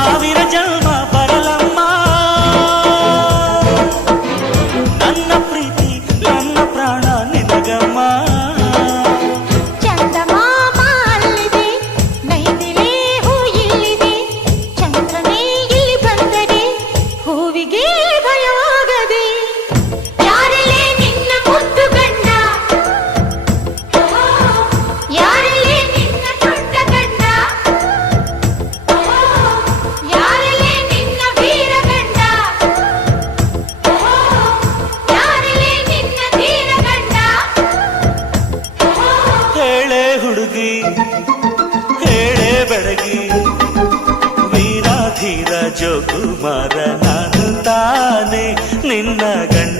ಸಾವಿರ ಜನ್ಮ ಬರಲಮ್ಮ ನನ್ನ ಪ್ರೀತಿ ನನ್ನ ಪ್ರಾಣ ನಿನಗಮ್ಮ ಹುಡುಗಿ ಹೇಳೆ ಬೆಳಗಿ ವೀರಾಧೀರ ಜೋಕುಮಾರ ನಾನು ತಾನೆ ನಿನ್ನ ಗಂಡ